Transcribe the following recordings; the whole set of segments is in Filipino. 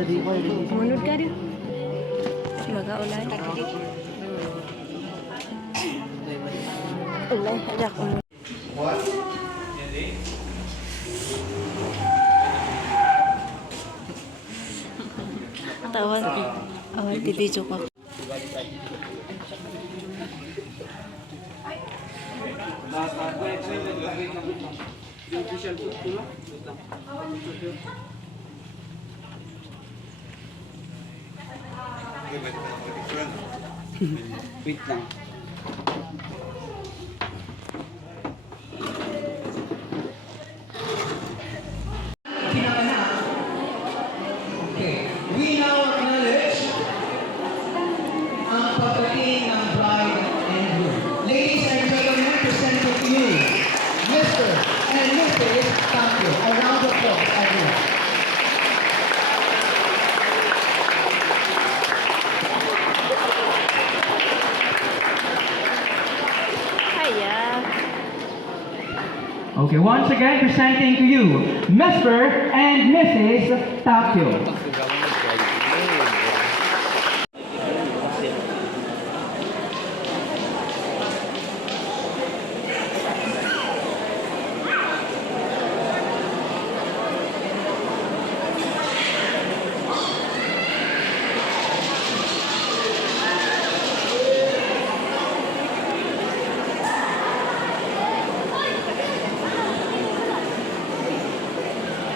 Munod ka rin. Mag-aulan. Ulay, ada ako mo. Tawag. Awal, tibidyo ko. Wait lang. Okay. We now acknowledge ang pagdating ng bride and groom. Ladies and gentlemen, presenting to you, Mr. and Mrs. Cambio. A round of applause, everyone. Okay, once again presenting to you, Mr. and Mrs. Takyo.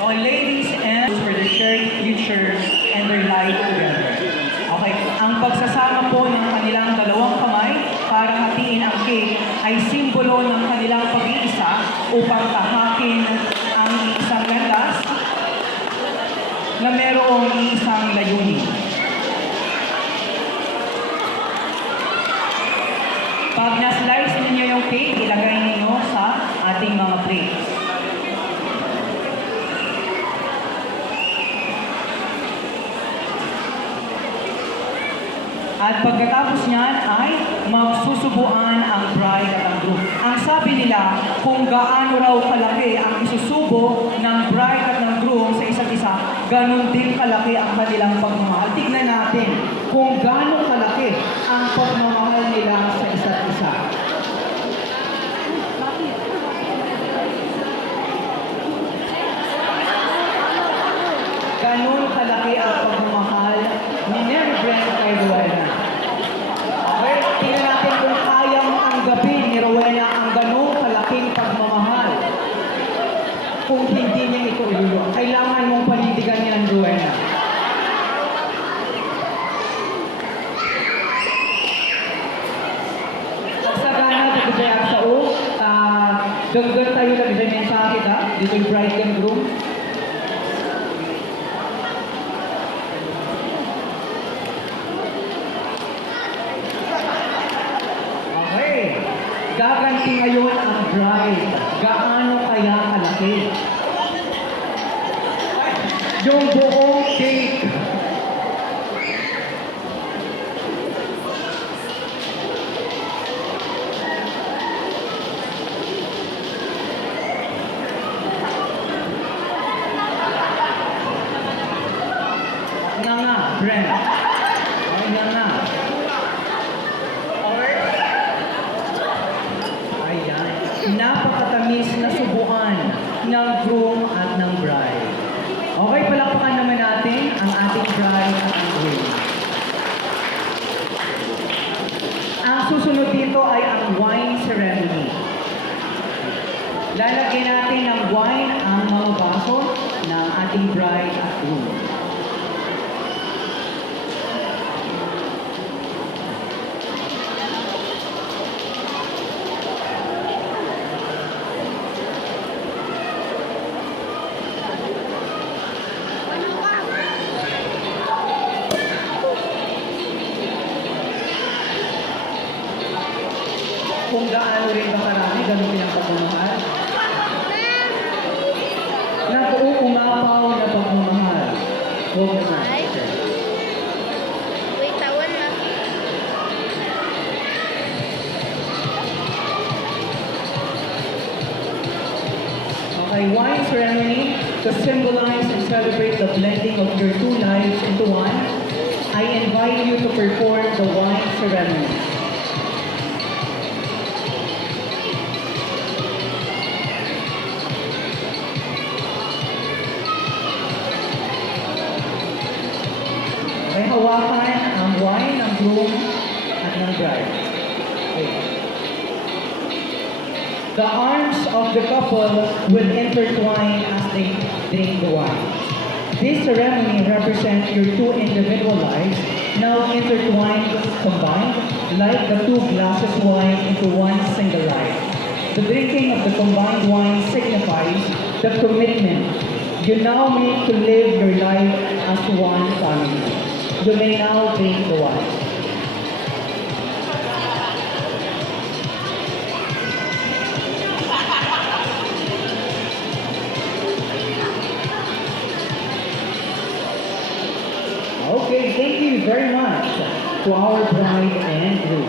Okay, ladies and for the shared future and their life together. Okay, ang pagsasama po ng kanilang dalawang kamay para hatiin ang cake ay simbolo ng kanilang pag-iisa upang tahakin ang isang landas na merong isang layunin. Pag na-slice ninyo yung cake, ilagay ninyo sa ating mga plates. At pagkatapos niyan ay magsusubuan ang bride at ang groom. Ang sabi nila, kung gaano raw kalaki ang isusubo ng bride at ng groom sa isa't isa, ganun din kalaki ang kanilang pagmamahal. Tignan natin kung gaano kalaki ang pagmamahal nila sa isa't isa. Ganun kalaki ang pagmamahal ni Mary Brent kay Rowena. Okay, tingnan natin kung kayang tanggapin ni Rowena ang ganung kalaking pagmamahal. Kung hindi niya ito iluluwa, kailangan mong panindigan yan, Rowena. Pagsagana, pagkabaya sa o, dagdag tayo na mensahe ka, dito yung bride and groom. Gaganti ngayon ang bride. Gaano kaya kalaki? Yung buong cake. Nga, Brent. Ay, nga. Napakatamis na subuan ng groom at ng bride. Okay, palakpakan naman natin ang ating bride at ang groom. Ang susunod dito ay ang wine ceremony. Lalagyan natin ng wine ang mga baso ng ating bride at groom. Kung gaano rin ba karami, ganun pinang pagmamahal? Nabuo umapaw na pagmamahal. Huwag naman. Wait, tawal na. Okay, wine ceremony. to symbolize and celebrate the blending of your two lives into one, I invite you to perform the wine ceremony. May hawakan ang wine ng groom at ng bride. Okay. The arms of the couple will intertwine as they drink the wine. This ceremony represents your two individual lives, now intertwined, combined, like the two glasses wine into one single life. The drinking of the combined wine signifies the commitment you now make to live your life as one family. You may now drink the wine. Okay, thank you very much to our bride and groom.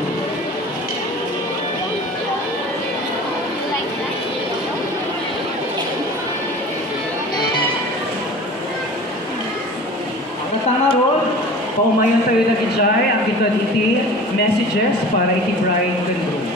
Ang tama ron, paumayon tayo na gijay ang kita iti messages para iti bride and groom.